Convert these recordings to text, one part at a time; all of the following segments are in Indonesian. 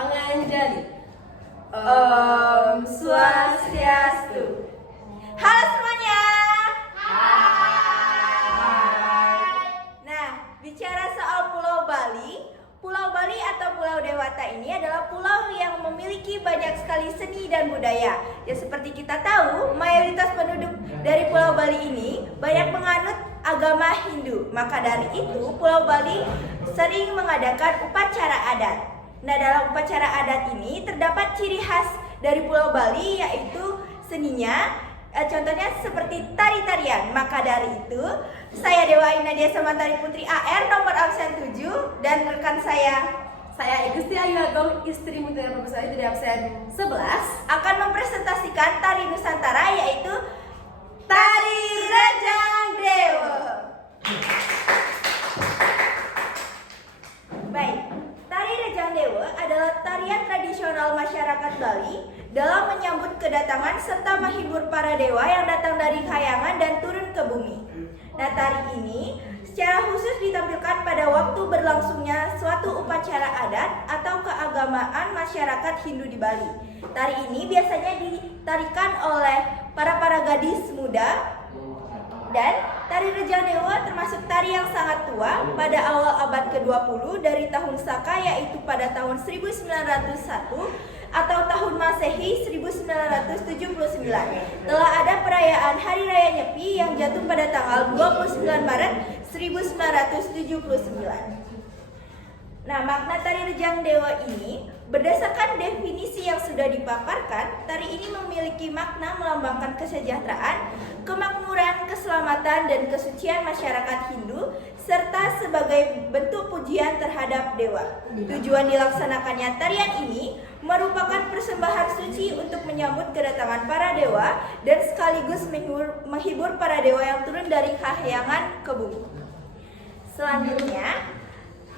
Panganjali. Om Swastiastu. Halo semuanya. Hai. Nah, bicara soal Pulau Bali, Pulau Bali atau Pulau Dewata ini adalah pulau yang memiliki banyak sekali seni dan budaya. Ya seperti kita tahu, mayoritas penduduk dari Pulau Bali ini banyak menganut agama Hindu. Maka dari itu, Pulau Bali sering mengadakan upacara adat. Nah, dalam upacara adat ini terdapat ciri khas dari Pulau Bali, yaitu seninya. Contohnya seperti tari-tarian. Maka dari itu, saya Dewa Inadia Samantari Putri AR nomor absen 7 dan rekan saya Igusti Ayu Agong, istri Mutiara Profesor dari absen 11 akan mempresentasikan tari Nusantara, yaitu Tari Rejang Dewa. Baik, Tari Rejang Dewa adalah tarian tradisional masyarakat Bali dalam menyambut kedatangan serta menghibur para dewa yang datang dari kayangan dan turun ke bumi. Nah, tari ini secara khusus ditampilkan pada waktu berlangsungnya suatu upacara adat atau keagamaan masyarakat Hindu di Bali. Tari ini biasanya ditarikan oleh para gadis muda. Dan tari Rejang Dewa termasuk tari yang sangat tua pada awal abad ke-20 dari tahun Saka, yaitu pada tahun 1901 atau tahun Masehi 1979. Telah ada perayaan Hari Raya Nyepi yang jatuh pada tanggal 29 Maret 1979. Nah, makna tari Rejang Dewa ini berdasarkan definisi yang sudah dipaparkan, tari ini memiliki makna melambangkan kesejahteraan, kemakmuran, keselamatan, dan kesucian masyarakat Hindu, serta sebagai bentuk pujian terhadap dewa. Tujuan dilaksanakannya tarian ini merupakan persembahan suci untuk menyambut kedatangan para dewa dan sekaligus menghibur para dewa yang turun dari kahyangan ke bumi. Selanjutnya,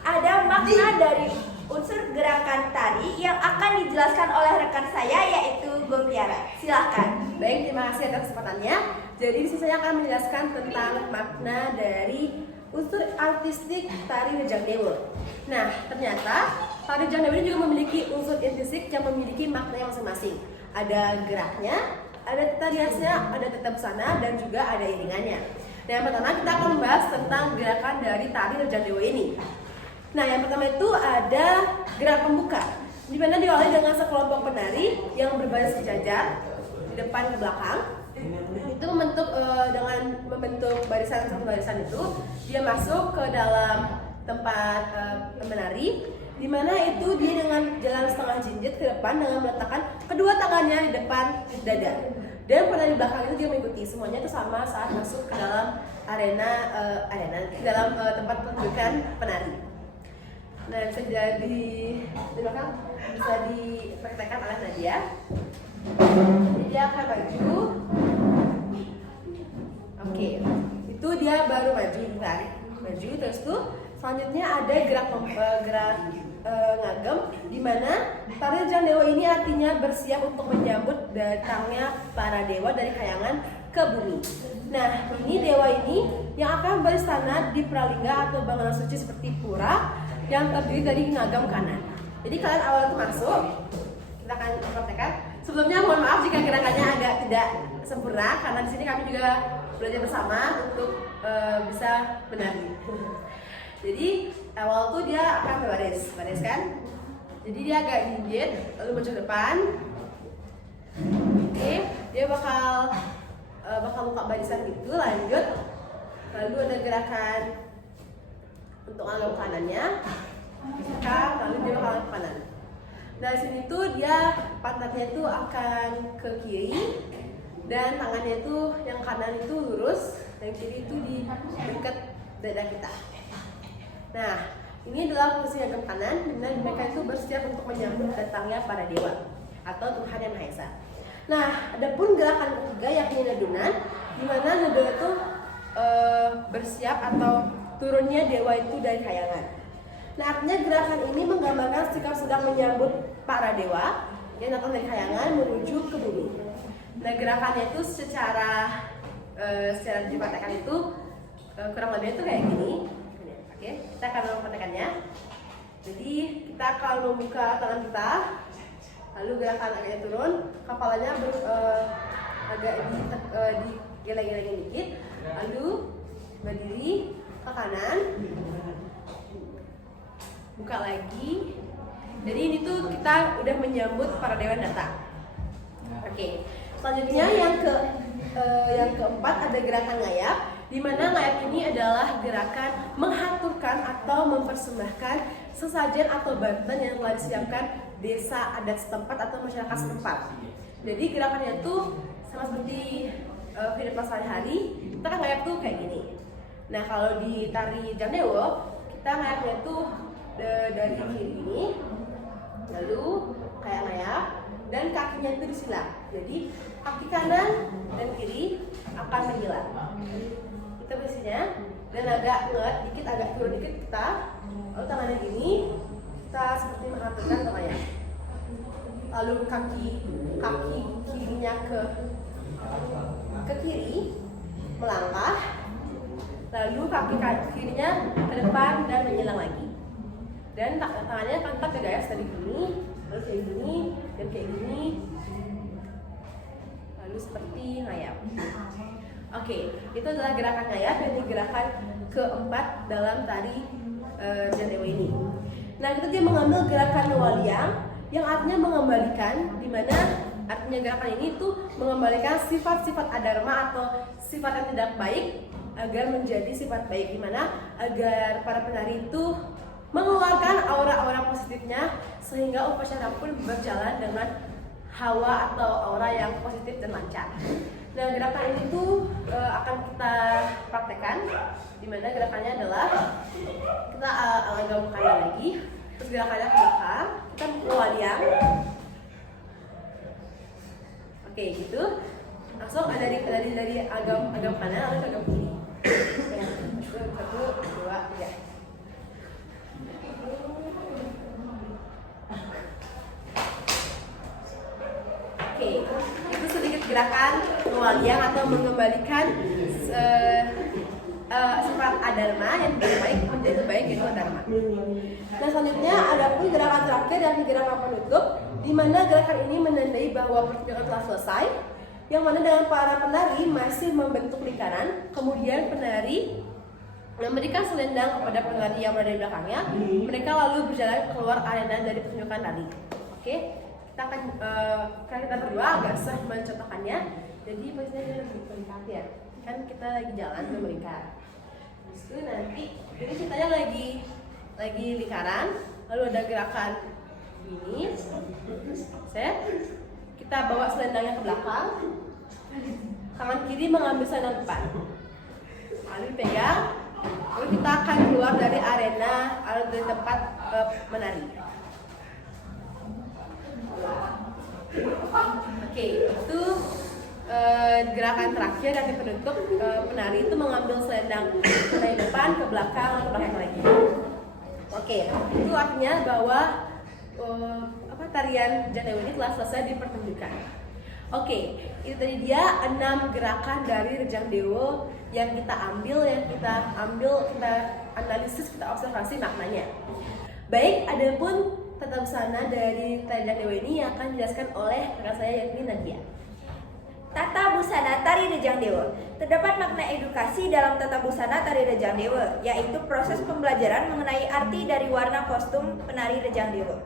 ada makna dari unsur gerakan tari yang akan dijelaskan oleh rekan saya, yaitu Gong Tiara. Silahkan. Baik, terima kasih atas kesempatannya. Jadi di sini saya akan menjelaskan tentang makna dari unsur artistik tari Rejang Dewa. Nah, ternyata tari Rejang Dewa ini juga memiliki unsur intrinsik yang memiliki makna masing-masing. Ada geraknya, ada tata riasnya, ada tata busana, dan juga ada iringannya. Nah, yang pertama kita akan membahas tentang gerakan dari tari Rejang Dewa ini. Nah, yang pertama itu ada gerak pembuka, di mana diawali dengan sekelompok penari yang berbaris sejajar di depan ke belakang. Itu dengan membentuk barisan satu barisan itu, dia masuk ke dalam tempat menari, di mana itu dia dengan jalan setengah jinjit ke depan dengan meletakkan kedua tangannya di depan dada. Dan penari belakang itu dia mengikuti semuanya itu sama saat masuk ke dalam ke dalam tempat pendudukan penari. Nah, bisa jadi di belakang bisa dipraktekkan oleh Nadia. Dia akan maju. Oke, itu dia baru maju, tarik maju. Terus tuh selanjutnya ada gerak ngagem, di mana tari Rejang Dewa ini artinya bersiap untuk menyambut datangnya para dewa dari kayangan ke bumi. Nah, ini dewa ini yang akan beristana di pralingga atau bangunan suci seperti pura yang terdiri dari ngagam kanan. Jadi kalian awal itu masuk, kita akan praktekkan. Sebelumnya mohon maaf jika gerakannya agak tidak sempurna, karena di sini kami juga belajar bersama untuk bisa menari. Jadi awal tuh dia akan baris kan? Jadi dia agak jinjit, lalu maju ke depan. Oke, dia bakal buka barisan gitu, lanjut. Lalu ada gerakan untuk ngagam kanannya, lalu dia bakal ke kanan. Dari sini tuh dia pantatnya itu akan ke kiri dan tangannya itu yang kanan itu lurus, yang kiri itu di dekat dada kita. Nah, ini adalah posisi ngagam kanan, di mana mereka itu bersiap untuk menyambut datangnya para dewa atau Tuhan Yang Maha Esa. Nah, adapun gerakan ketiga yakni nadunan, di mana nado itu bersiap atau turunnya dewa itu dari kayangan. Nah, artinya gerakan ini menggambarkan sikap sedang menyambut para dewa yang datang dari kayangan menuju ke bumi. Nah, gerakannya itu secara dipraktekkan itu kurang lebih itu kayak gini. Oke, kita akan mempraktekannya. Jadi kita akan membuka tangan kita, lalu gerakan agak turun, kepalanya agak digeleng-gelengin dikit, lalu berdiri ke kanan, buka lagi. Jadi ini tuh kita udah menyambut para dewa datang. Oke, selanjutnya yang keempat ada gerakan ngayap, di mana ngayap ini adalah gerakan menghaturkan atau mempersembahkan sesajen atau bantuan yang telah disiapkan desa adat setempat atau masyarakat setempat. Jadi gerakannya tuh sama seperti kehidupan sehari-hari, kita kan ngayap tuh kayak gini. Nah kalau di tari Jandewo, kita ngayapnya tuh dari kiri ini, lalu kayak ngayap, dan kakinya itu disilang. Jadi kaki kanan dan kiri akan menyilang. Itu posisinya, dan agak nget dikit, agak turun dikit kita, lalu tangannya gini, kita seperti menghaturkan tangannya. Lalu kaki kirinya ke kiri, melangkah, lalu kaki kirinya ke depan dan menyilang lagi. Dan tangannya akan tetap bergaya dari gini, lalu kayak gini, dan kayak gini, lalu seperti ngayap. Oke, itu adalah gerakan ngayap, yang gerakan keempat dalam tari Jandewo ini. Nah, kita dia mengambil gerakan waliang, yang artinya mengembalikan, di mana artinya gerakan ini tuh mengembalikan sifat-sifat adharma atau sifat yang tidak baik agar menjadi sifat baik, di mana agar para penari itu mengeluarkan aura-aura positifnya sehingga upacara pun berjalan dengan hawa atau aura yang positif dan lancar. Nah, gerakan ini tuh akan kita praktekkan, di mana gerakannya adalah kita agak kanan lagi, terus gerakannya ke belakang, kita waliang. Oke, gitu. Langsung dari agam kanan lalu ke agam kiri. Satu, dua, tiga. Oke, itu sedikit gerakan waliang atau mengembalikan sifat adharma yang tidak baik menjadi baik, yaitu adharma. Nah, selanjutnya ada pun gerakan terakhir dan gerakan penutup, di mana gerakan ini menandai bahwa pertunjukan telah selesai, yang mana dengan para penari masih membentuk lingkaran, kemudian penari memberikan selendang kepada penari yang berada di belakangnya. Mereka lalu berjalan keluar arena dari pertunjukan tadi. Oke, kita akan kita berdua agak sah mencontohkannya. Jadi posisinya lebih melingkar ya, kan kita lagi jalan ke melingkar. Terus itu nanti ini ceritanya lagi lingkaran, lalu ada gerakan ini, set. Kita bawa selendangnya ke belakang, tangan kiri mengambil selendang depan, lalu dipegang. Lalu kita akan keluar dari arena atau dari tempat menari. Oke, itu gerakan terakhir yang penutup. Penari itu mengambil selendang dari depan ke belakang lalu ke belakang lagi. Oke, itu artinya bahwa tarian Jandewo ini telah selesai dipertunjukkan. Oke, itu tadi dia 6 gerakan dari Rejang Dewo yang kita kita analisis, kita observasi maknanya. Baik, ada pun tata busana dari tari Rejang Dewo ini yang akan dijelaskan oleh rekan saya yakni Nadia. Tata busana tari Rejang Dewo. Terdapat makna edukasi dalam tata busana tari Rejang Dewo, yaitu proses pembelajaran mengenai arti dari warna kostum penari Rejang Dewo.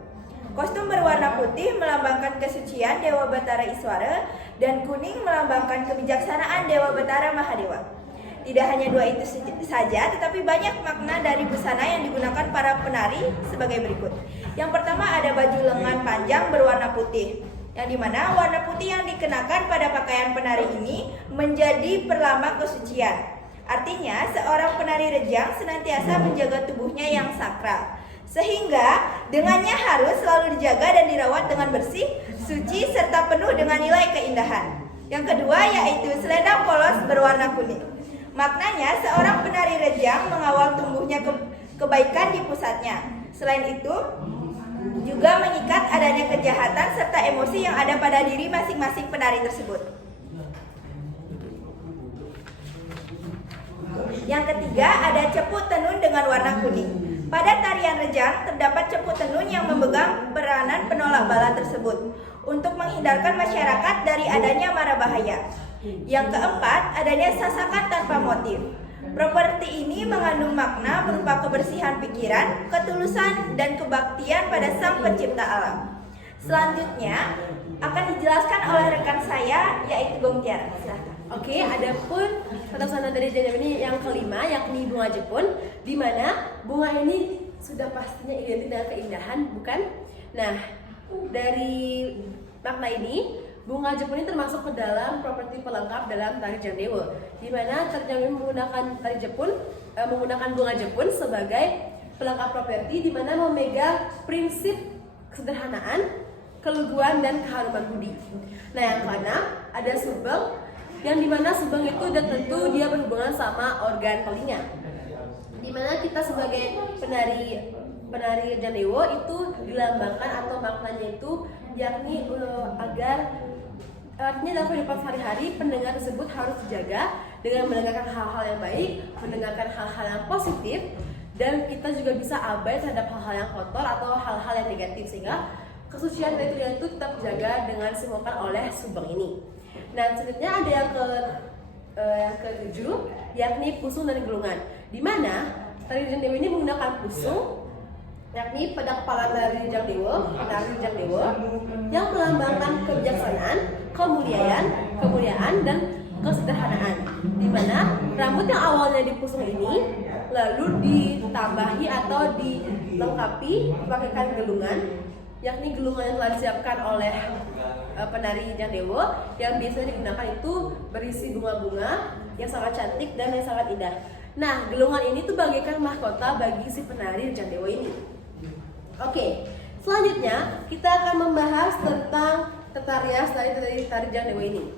Kostum berwarna putih melambangkan kesucian Dewa Batara Iswara dan kuning melambangkan kebijaksanaan Dewa Batara Mahadewa. Tidak hanya dua itu saja, tetapi banyak makna dari busana yang digunakan para penari sebagai berikut. Yang pertama ada baju lengan panjang berwarna putih, yang dimana warna putih yang dikenakan pada pakaian penari ini menjadi perlambang kesucian. Artinya seorang penari rejang senantiasa menjaga tubuhnya yang sakral, sehingga dengannya harus selalu dijaga dan dirawat dengan bersih, suci, serta penuh dengan nilai keindahan. Yang kedua yaitu selendang polos berwarna kuning. Maknanya seorang penari rejang mengawal tumbuhnya kebaikan di pusatnya. Selain itu juga mengikat adanya kejahatan serta emosi yang ada pada diri masing-masing penari tersebut. Yang ketiga ada cepu tenun dengan warna kuning. Pada tarian rejang terdapat cepu tenun yang memegang peranan penolak bala tersebut untuk menghindarkan masyarakat dari adanya mara bahaya. Yang keempat, adanya sasakan tanpa motif. Properti ini mengandung makna berupa kebersihan pikiran, ketulusan, dan kebaktian pada Sang Pencipta alam. Selanjutnya akan dijelaskan oleh rekan saya, yaitu Gong Tiara. Silahkan. Oke, adapun tata sana dari Janda ini yang kelima, yakni bunga Jepun, di mana bunga ini sudah pastinya identik dengan keindahan, bukan? Nah, dari makna ini, bunga Jepun ini termasuk ke dalam properti pelengkap dalam tari Jandewa, di mana tari Jandewa menggunakan tari Jepun, menggunakan bunga Jepun sebagai pelengkap properti, di mana memegang prinsip kesederhanaan, keluguan, dan keharuman budi. Nah, yang keenam ada subeng, yang dimana subeng itu udah tentu dia berhubungan sama organ telinga, dimana kita sebagai penari Jandewa itu dilambangkan atau maknanya itu yakni agar artinya dalam kehidupan sehari-hari pendengar tersebut harus dijaga dengan mendengarkan hal-hal yang baik, mendengarkan hal-hal yang positif, dan kita juga bisa abai terhadap hal-hal yang kotor atau hal-hal yang negatif, sehingga kesucian dari telinga itu tetap dijaga dengan disembuhkan oleh subeng ini. Nah, selanjutnya ada yang ketujuh, yakni pusung dan gelungan, di mana tari Jandewa ini menggunakan pusung, yakni pada kepala dari penari Jandewa, yang melambangkan kebijaksanaan, kemuliaan, dan kesederhanaan. Di mana rambut yang awalnya di pusung ini lalu ditambahi atau dilengkapi dipakaikan gelungan, yakni gelungan yang telah disiapkan oleh penari Jandewa, yang biasanya digunakan itu berisi bunga-bunga yang sangat cantik dan yang sangat indah. Nah, gelungan ini tuh bagaikan mahkota bagi si penari Jandewa ini. Oke, selanjutnya kita akan membahas tentang tata rias dari tari Jandewa ini.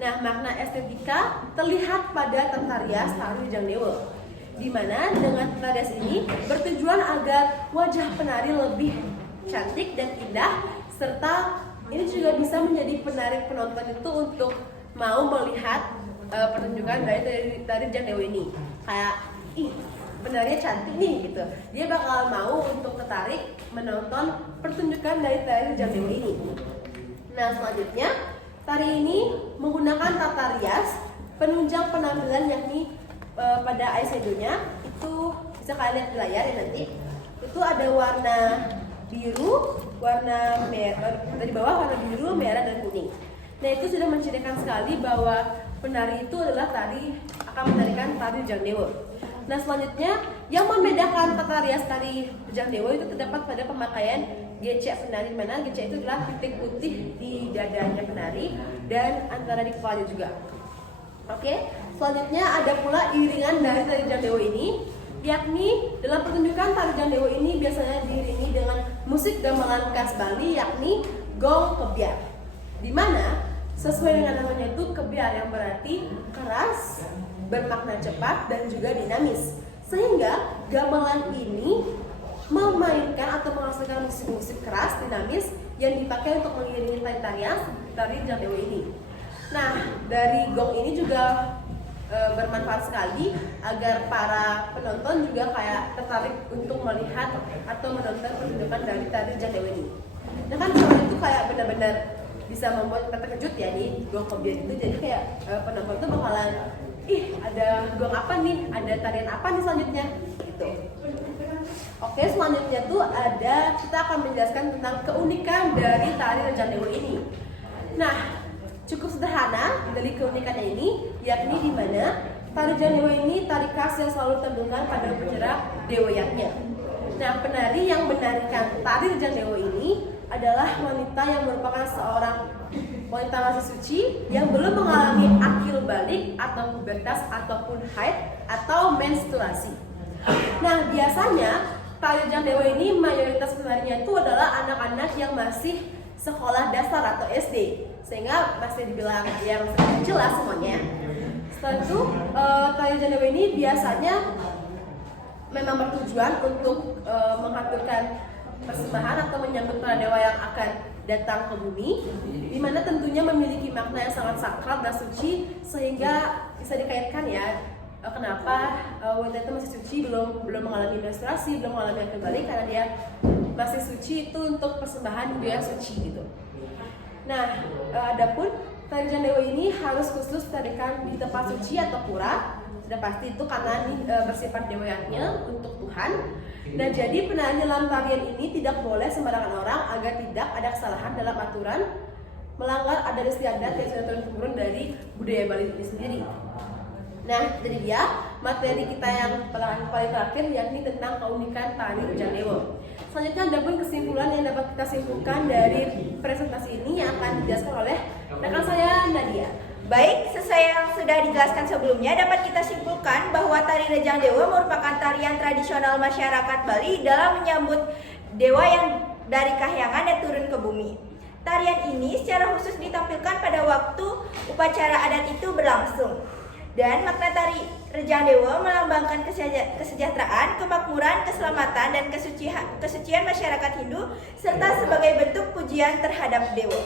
Nah, makna estetika terlihat pada tata rias tari Jandewa, di mana dengan tata rias ini bertujuan agar wajah penari lebih cantik dan indah, serta ini juga bisa menjadi penarik penonton itu untuk mau melihat pertunjukan dari tari Jandewa ini. Kayak, ih, penarinya cantik nih gitu. Dia bakal mau untuk tertarik menonton pertunjukan dari tari Jandewa ini. Nah, selanjutnya tari ini menggunakan tata rias penunjang penampilan, yakni pada eyeshadow-nya itu bisa kalian lihat di layar ya nanti. Itu ada warna biru, warna merah, dari bawah warna biru, merah, dan kuning. Nah, itu sudah mencirikan sekali bahwa penari itu adalah akan menarikan tari Jandewa. Nah, selanjutnya yang membedakan tata rias tari Jandewa itu terdapat pada pemakaian gecek penari, mana gecek itu adalah titik putih di dadanya penari dan antara di kepalanya juga. Oke, selanjutnya ada pula iringan dari tari Jandewa ini, yakni dalam pertunjukan tari Jandewa ini biasanya diiringi dengan musik gamelan khas Bali, yakni gong kebiar, di mana sesuai dengan namanya itu kebiar yang berarti keras, bermakna cepat, dan juga dinamis, sehingga gamelan ini memainkan atau menghasilkan musik-musik keras, dinamis yang dipakai untuk mengiringi tarian tari Jandewa ini. Nah, dari gong ini juga bermanfaat sekali agar para penonton juga kayak tertarik untuk melihat atau menonton pertunjukan dari tari Jandewa ini. Nah, kan soalnya itu kayak benar-benar bisa membuat kita terkejut ya nih gong kebiar itu. Jadi kayak penonton tuh bakalan, ih, ada gong apa nih, ada tarian apa nih selanjutnya gitu. Oke, selanjutnya tuh kita akan menjelaskan tentang keunikan dari tari Jandewa ini. Nah, cukup sederhana dari keunikannya ini, yakni di mana tari Jandewa ini tari khas yang selalu ditandungkan pada upacara dewayaknya. Nah, penari yang menarikan tari Jandewa ini adalah wanita yang merupakan seorang wanita masih suci yang belum mengalami akil balik atau pubertas ataupun haid atau menstruasi. Nah, biasanya tari Jandewa ini mayoritas penarinya itu adalah anak-anak yang masih sekolah dasar atau SD, sehingga masih dibilang yang jelas semuanya. Setelah itu tari Jandewa ini biasanya memang bertujuan untuk mengaturkan persembahan atau menyambut para dewa yang akan datang ke bumi, di mana tentunya memiliki makna yang sangat sakral dan suci, sehingga bisa dikaitkan ya kenapa wanita itu masih suci, belum mengalami menstruasi, belum mengalami akil balik, karena dia masih suci itu untuk persembahan dia suci gitu. Nah, adapun tari Jandewa ini harus khusus ditarikan di tempat suci atau pura. Sudah pasti itu karena ini bersifat dewayatnya untuk Tuhan. Dan jadi penari dalam tarian ini tidak boleh sembarangan orang agar tidak ada kesalahan dalam aturan melanggar adat istiadat yang sudah turun-temurun dari budaya Bali ini sendiri. Nah, jadi dia materi kita yang paling terakhir yakni tentang keunikan tari Jandewa. Selanjutnya ada pun kesimpulan yang dapat kita simpulkan dari presentasi ini yang akan dijelaskan oleh rekan saya Nadia. Baik, sesuai yang sudah dijelaskan sebelumnya, dapat kita simpulkan bahwa tari Rejang Dewa merupakan tarian tradisional masyarakat Bali dalam menyambut dewa yang dari kahyangan dan turun ke bumi. Tarian ini secara khusus ditampilkan pada waktu upacara adat itu berlangsung. Dan makna tari Rejang Dewa melambangkan kesejahteraan, kemakmuran, keselamatan, dan kesucian masyarakat Hindu, serta sebagai bentuk pujian terhadap dewa.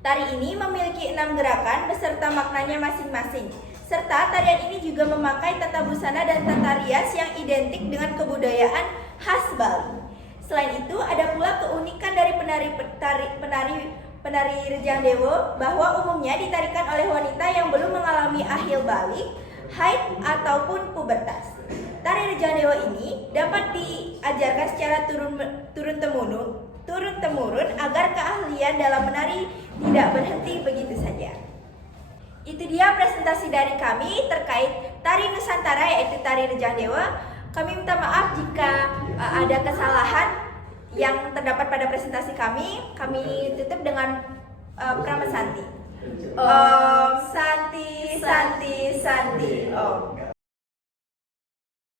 Tari ini memiliki 6 gerakan beserta maknanya masing-masing. Serta tarian ini juga memakai tata busana dan tata rias yang identik dengan kebudayaan khas Bali. Selain itu, ada pula keunikan dari penari Rejang Dewa bahwa umumnya ditarikan oleh wanita yang belum mengalami ahil balik, haid, ataupun pubertas. Tari Rejang Dewa ini dapat diajarkan secara turun-temurun agar keahlian dalam menari tidak berhenti begitu saja. Itu dia presentasi dari kami terkait tari Nusantara, yaitu tari Rejang Dewa. Kami minta maaf jika ada kesalahan yang terdapat pada presentasi kami. Kami tutup dengan Prama Santi. Om Santi Santi Santi Om.